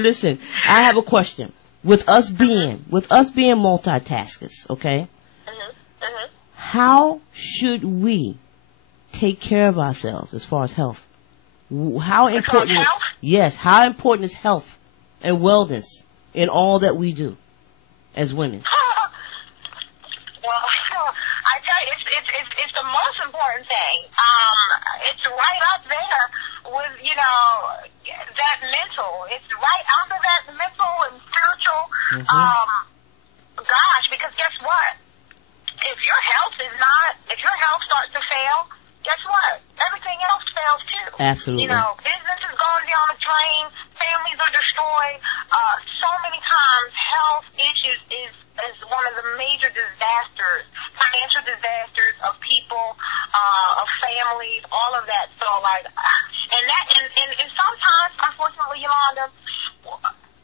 Listen, I have a question. With us being multitaskers, okay? How should we take care of ourselves as far as health? How important? Yes, how important is health and wellness in all that we do as women? Well, I tell you, it's the most important thing. It's right up there with, that mental. It's right under that mental and spiritual. Gosh, because guess what? If your health starts to fail, guess what? Everything else fails too. Absolutely. Business is going down the drain. Families are destroyed. So many times, health issues is one of the major disasters, financial disasters of people, of families, all of that. So, and sometimes, unfortunately, Yolanda,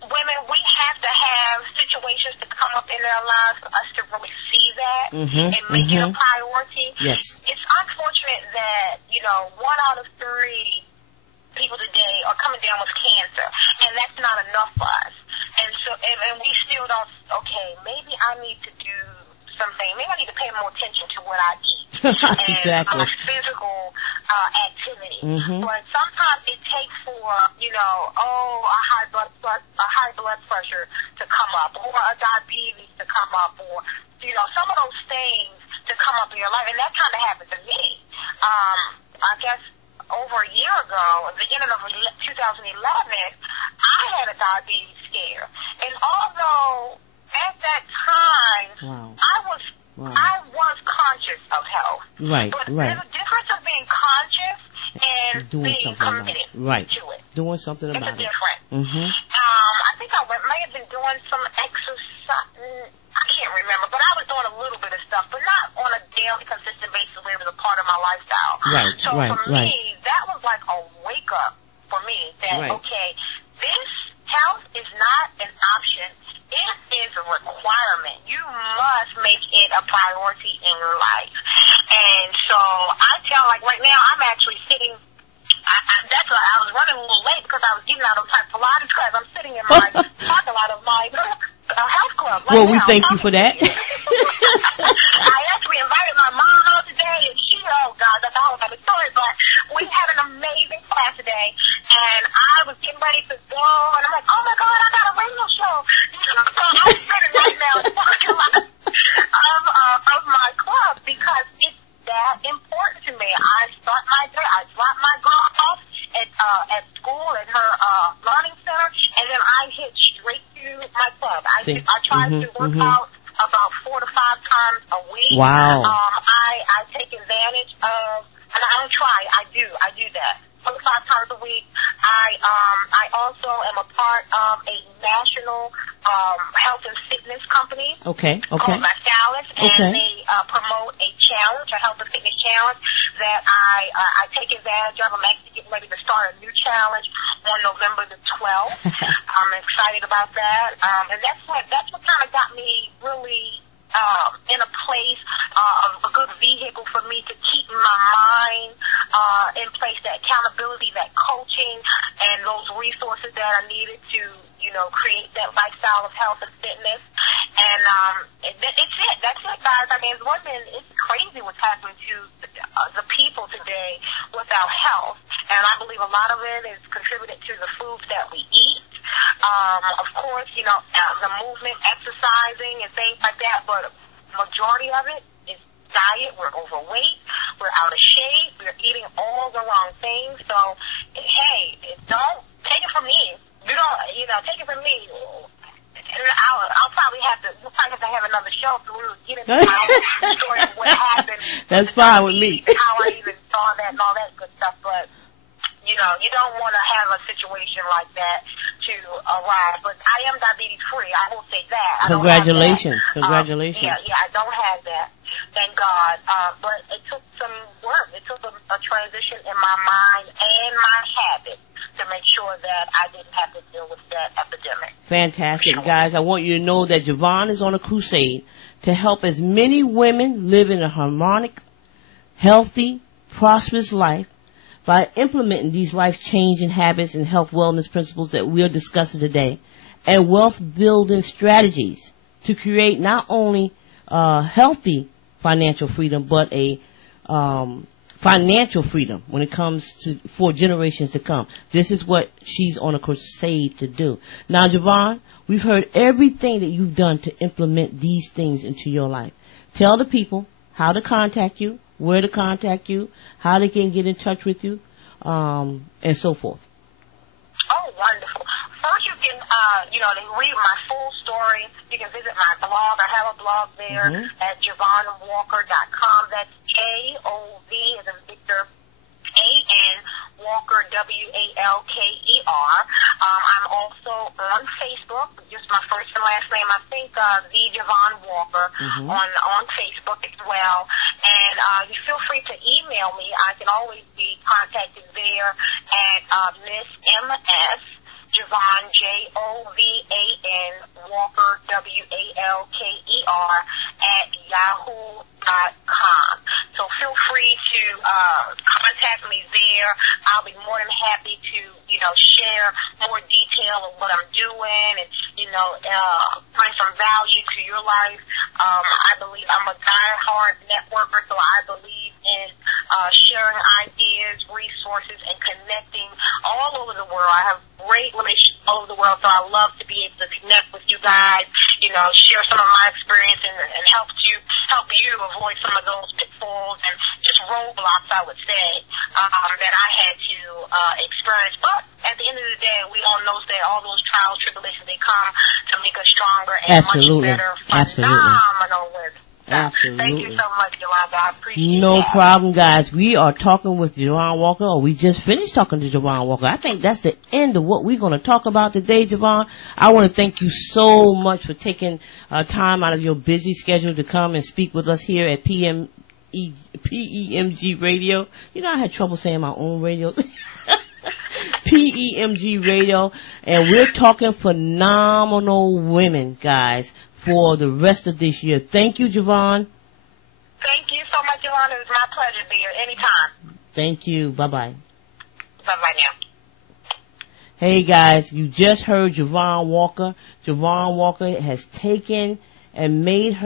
women, we have to have situations to come up in their lives for us to really see that and make it a priority. Yes. It's unfortunate that, 1 out of 3 people today are coming down with cancer, and that's not enough for us. And so, and we still don't, maybe I need to do something. Maybe I need to pay more attention to what I eat. Exactly. And my physical activity. But sometimes it takes for, a high blood pressure to come up, or a diabetes to come up, or, some of those things to come up in your life. And that kind of happened to me. I guess over a year ago, at the beginning of 2011, I had a diabetes scare. And although at that time, I was conscious of health. Right, but right. There's a difference of being conscious and being committed to it. Doing something about it. It's different. I think I may have been doing some exercise. I can't remember, but I was doing a little bit of stuff, but not on a daily, consistent basis where it was a part of my lifestyle. Right, so for me, that was like a wake-up for me that, this health is not an option. It is a requirement. You must make it a priority in your life. And so I tell, right now, I'm actually sitting. That's why I was running a little late because I was getting out of my Pilates class. I'm sitting in my parking lot of my health club. Well, we thank you for that. I actually invited my mom out today, and she, that's a whole other story, but we had an amazing class today, and I was getting ready to go, and I'm like, oh my God, I got a radio show. So I'm sitting right now in the parking lot of my club because it's that important to me. I start my day, I drop my girl off at school at her learning center, and then I hit straight to my club. I try to work out about 4 to 5 times a week. Wow. I take advantage of, and I don't try, I do that. 4 to 5 times a week. I also am a part of a national health and fitness company. Called My Challenge, and they promote a challenge, a health and fitness challenge that I take advantage of. I'm actually getting ready to start a new challenge on November the 12th. I'm excited about that. And that's what kind of got me really in a place, a good vehicle for me to keep my mind in place, that accountability, that coaching, and those resources that I needed to, create that lifestyle of health and fitness. And it's it. That's it, guys. I mean, as women, it's crazy what's happening to the people today without health. And I believe a lot of it is contributed to the foods that we eat. Of course, the movement, exercising, and things like that, but majority of it is diet. We're overweight. We're out of shape. We're eating all the wrong things. So, hey, don't take it from me. You don't, take it from me. I'll probably have to have another show to really get into my story of what happened. That's fine with me. How I even saw that and all that good stuff, but you don't want to have a situation like that to arise. But I am diabetes free. I will say that. Congratulations. Congratulations. I don't have that. Thank God. But it took some work. It took a transition in my mind and my habits to make sure that I didn't have to deal with that epidemic. Fantastic, guys. I want you to know that Jovan is on a crusade to help as many women live in a harmonic, healthy, prosperous life by implementing these life-changing habits and health wellness principles that we're discussing today, and wealth-building strategies to create not only healthy financial freedom, but a financial freedom when it comes to for generations to come. This is what she's on a crusade to do. Now, Jovan, we've heard everything that you've done to implement these things into your life. Tell the people how to contact you, where to contact you, how they can get in touch with you, and so forth. Oh, wonderful. First, you can, to read my full story, you can visit my blog. I have a blog there at JovanWalker.com. That's Jov as in Victor, A-N, Walker, W-A-L-K-E-R. I'm also on Facebook, just my first and last name, I think, the Jovan Walker, on Facebook as well. And you feel free to email me. I can always be contacted there at Miss M.S. Jovan, Jovan, Walker, W-A-L-K-E-R, at yahoo.com. So feel free to contact me there. I'll be more than happy to, share more detail of what I'm doing and, bring some value to your life. I believe I'm a diehard networker, so I believe in sharing ideas, resources, and connecting all over the world. I have great relationships all over the world, so I love to be able to connect with you guys, share some of my experience and help you avoid some of those pitfalls and just roadblocks, I would say, that I had to experience. But at the end of the day, we all know that all those trials, tribulations, they come to make us stronger and much better, phenomenal with. Absolutely. Thank you so much, Yolanda. I appreciate No that. problem, guys. We are talking with Jovan Walker, or we just finished talking to Jovan Walker. I think that's the end of what we're going to talk about today, Jovan. I want to thank you so much for taking time out of your busy schedule to come and speak with us here at Pemg Radio. I had trouble saying my own radio. Pemg Radio, and we're talking phenomenal women, guys, for the rest of this year. Thank you, Jovan. Thank you so much, Yolanda. It was my pleasure, dear. Anytime. Thank you. Bye-bye. Bye-bye now. Hey, guys, you just heard Jovan Walker. Jovan Walker has taken and made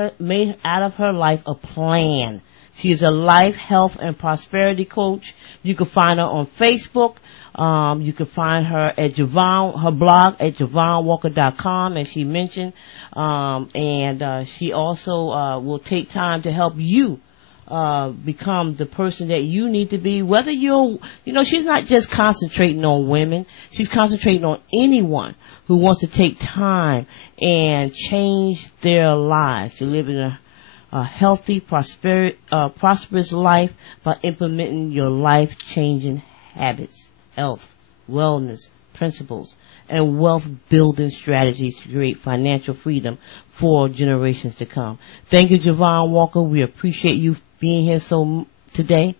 out of her life a plan. She is a life, health, and prosperity coach. You can find her on Facebook. You can find her at her blog at JovanWalker.com, as she mentioned. And she also will take time to help you become the person that you need to be. Whether she's not just concentrating on women. She's concentrating on anyone who wants to take time and change their lives to live in a healthy, prosperous life by implementing your life-changing habits, health, wellness, principles, and wealth-building strategies to create financial freedom for generations to come. Thank you, Jovan Walker. We appreciate you being here today.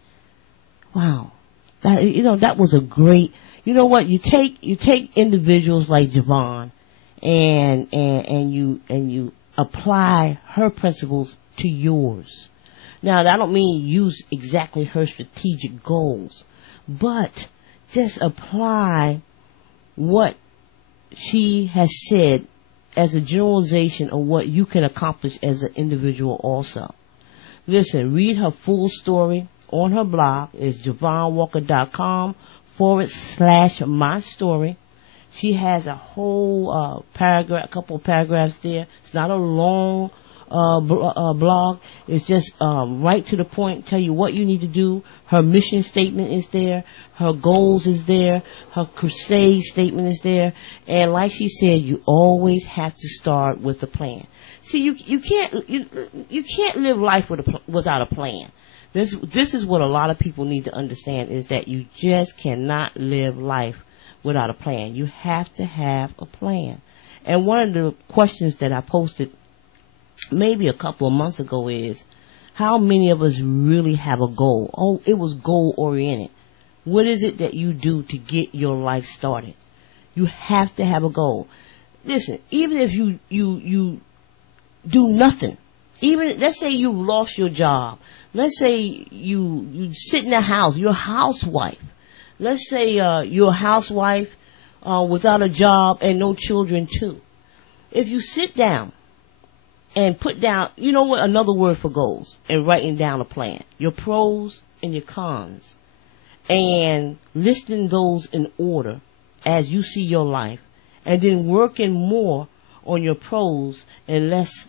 Wow. That was a great, you take individuals like Jovan and you apply her principles to yours. Now, I don't mean use exactly her strategic goals, but just apply what she has said as a generalization of what you can accomplish as an individual also. Listen, read her full story on her blog. It's JovanWalker.com/my story. She has a whole paragraph, a couple of paragraphs there. It's not a long blog. It's just right to the point, tell you what you need to do. Her mission statement is there. Her goals is there. Her crusade statement is there. And like she said, you always have to start with a plan. See, you can't live life without a plan. This is what a lot of people need to understand, is that you just cannot live life without a plan. You have to have a plan. And one of the questions that I posted maybe a couple of months ago is, how many of us really have a goal? Oh, it was goal oriented. What is it that you do to get your life started? You have to have a goal. Listen, even if you do nothing, even let's say you lost your job, let's say you sit in the house, you're a housewife, let's say you're a housewife without a job and no children too. If you sit down and put down, you know what, another word for goals, and writing down a plan, your pros and your cons, and listing those in order as you see your life, and then working more on your pros and less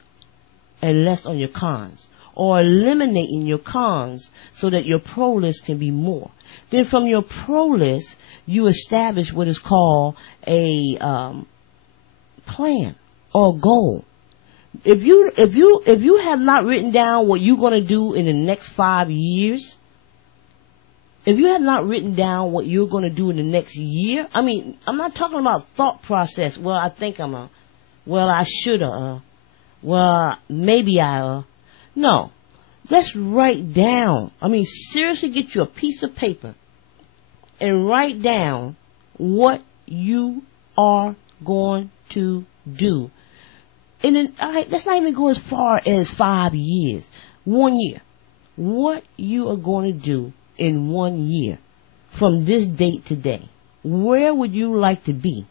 on your cons, or eliminating your cons so that your pro list can be more. Then from your pro list, you establish what is called a plan or goal. If you have not written down what you're going to do in the next 5 years, if you have not written down what you're going to do in the next year, I mean, I'm not talking about thought process. Well, I think well, I should have, well, maybe no. Let's write down. I mean, seriously, get you a piece of paper and write down what you are going to do. And then, all right, let's not even go as far as 5 years. 1 year. What you are going to do in 1 year from this date today. Where would you like to be?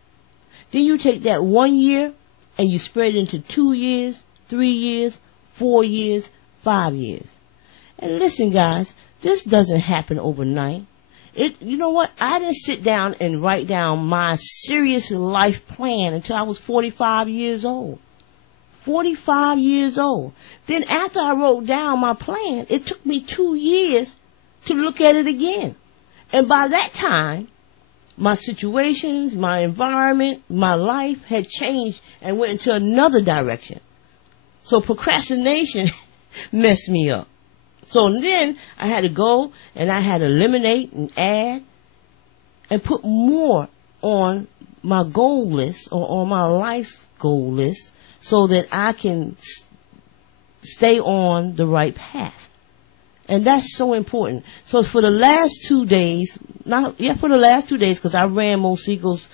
Then you take that 1 year and you spread it into 2 years, 3 years, 4 years, 5 years. And listen, guys, this doesn't happen overnight. You know what? I didn't sit down and write down my serious life plan until I was 45 years old. 45 years old. Then after I wrote down my plan, it took me 2 years to look at it again. And by that time, my situations, my environment, my life had changed and went into another direction. So procrastination messed me up. So then I had to go and I had to eliminate and add and put more on my goal list or on my life's goal list so that I can stay on the right path. And that's so important. So for the last 2 days, for the last 2 days, because I ran Mo Siegel's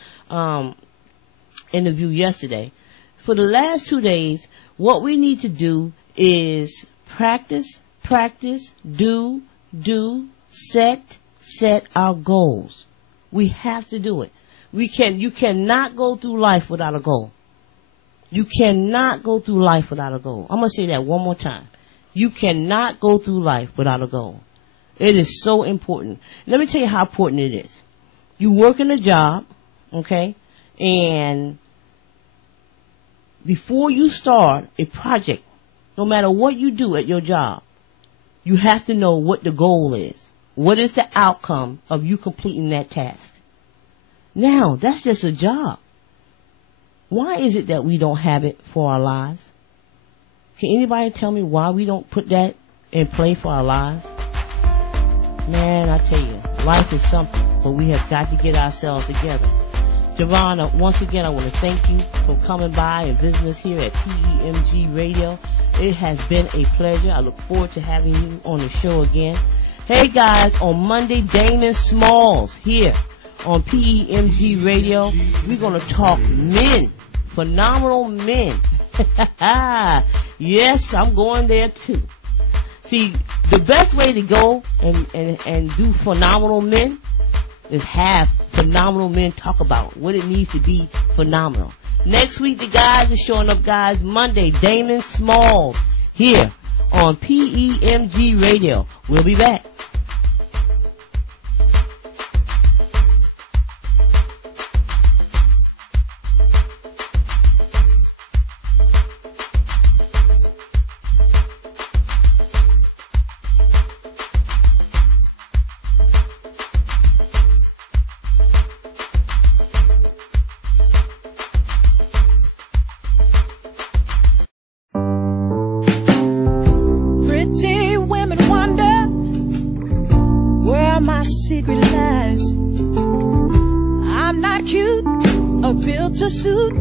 interview yesterday. For the last 2 days, what we need to do is practice, do, set our goals. We have to do it. You cannot go through life without a goal. You cannot go through life without a goal. I'm going to say that one more time. You cannot go through life without a goal. It is so important. Let me tell you how important it is. You work in a job, okay, and before you start a project, no matter what you do at your job, you have to know what the goal is. What is the outcome of you completing that task? Now, that's just a job. Why is it that we don't have it for our lives? Can anybody tell me why we don't put that in play for our lives? Man, I tell you, life is something, but we have got to get ourselves together. Jovan, once again, I want to thank you for coming by and visiting us here at Pemg Radio. It has been a pleasure. I look forward to having you on the show again. Hey guys, on Monday, Damon Smalls here on Pemg Radio. We're going to talk men, phenomenal men. Yes, I'm going there too. See, the best way to go and do phenomenal men is have phenomenal men talk about what it needs to be phenomenal. Next week, the guys are showing up, guys. Monday, Damon Smalls here on Pemg Radio. We'll be back. Secret lies. I'm not cute or built to suit.